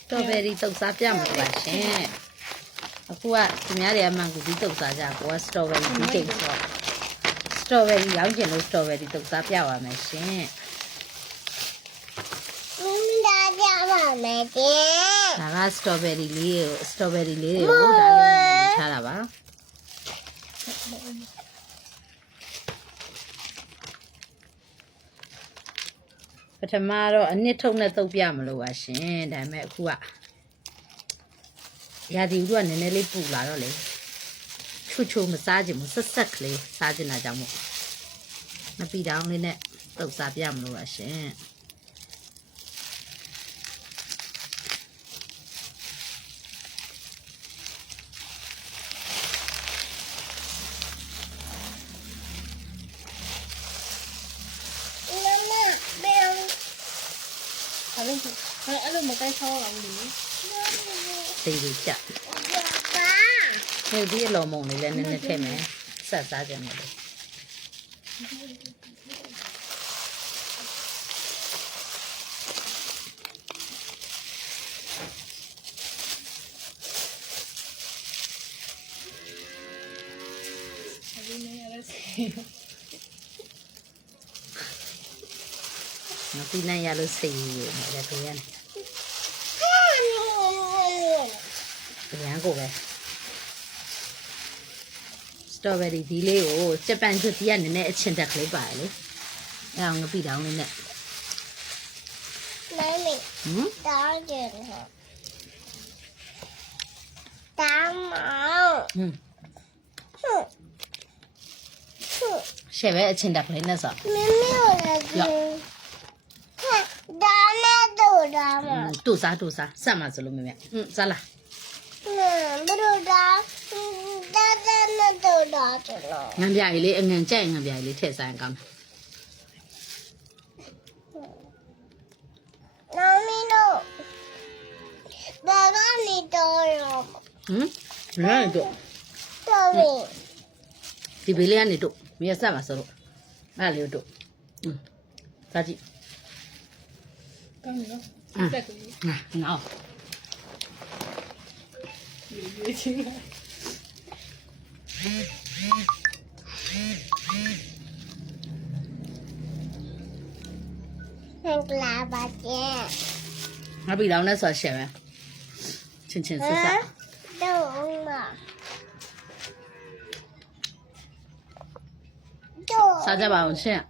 strawberry တုပ်စားပြမှာပါရှင်အခုကသူများတွေအမှန်ကိုဒီတုပ်စားကြကိုက strawberry ဒီတိတ်ဆို strawberry ရောင်းကျင်လို့ strawberry တုပ်စားပြပါမယ်ရှင်ဒါက strawberry လေးကို strawberry လေးတွေကိုဒါလေးထားတာပါပထမတော့အနှစ်ထုံနဲ့တုပ်ပြမလို့ပါရှင်ဒါပေမဲ့အခုကရာသီဥတုကနည်းနည်းလေးပူလာတော့လေချိုမစားချင်ဘူးဆက်ဆက်ကလေးစားချင်တာကြောင့်မို့မပီတောင်းလေးနဲ့တုပ်စားပြမလို့ပါရှင်အဲ့လိုမကိုက်ချောအောင်လေစိတ်လေးကြနေဒီအလုံးမုံလေးလည်းနည်းနည်းထည့်မယ်ဆက်စားကြမယ်လေမပြီးနိုင်ရလို့စိတ်ရည်နေတယ်ခင်ဗျာရန်ကိုပဲ strawberry ဒီလေးကိုဂျပန်ကျွတ်တီးကနည်းနည်းအချင်းတက်ကလေးပါတယ်လေအဲအောင်ငပိတောင်းလေးနဲ့妹妹တောင်းကြတယ်တောင်းမရှယ်ပဲအချင်းတက်ကလေးနဲ့ဆိုမမေကိုလည်းကြည့်ဒါနဲ့တို့ဒါမတူစားဆက်မှာဆိုလို့မမေစားလားဘယ်လိုဒါနဲ့တို့ဒါကျလို့ငံပြရီလေးအငံကြိုက်ငံပြရီလေးထည့်စားရင်ကောင်းတယ်မမီတို့ဘာကနေတော့ရောလဲတော့ဒီဘေးလေးကနေတို့မရဆက်မှာဆိုလို့အဲ့လေးတို့စားကြည့်ကောင်းနော်တက်ကူနော်ရေးချင်လားဟုတ်လားပါကျဲငါပြီတောင်းနဲ့ဆိုရှယ်ပဲချင်းဆက်တော့မစားကြပါအောင်ရှင့်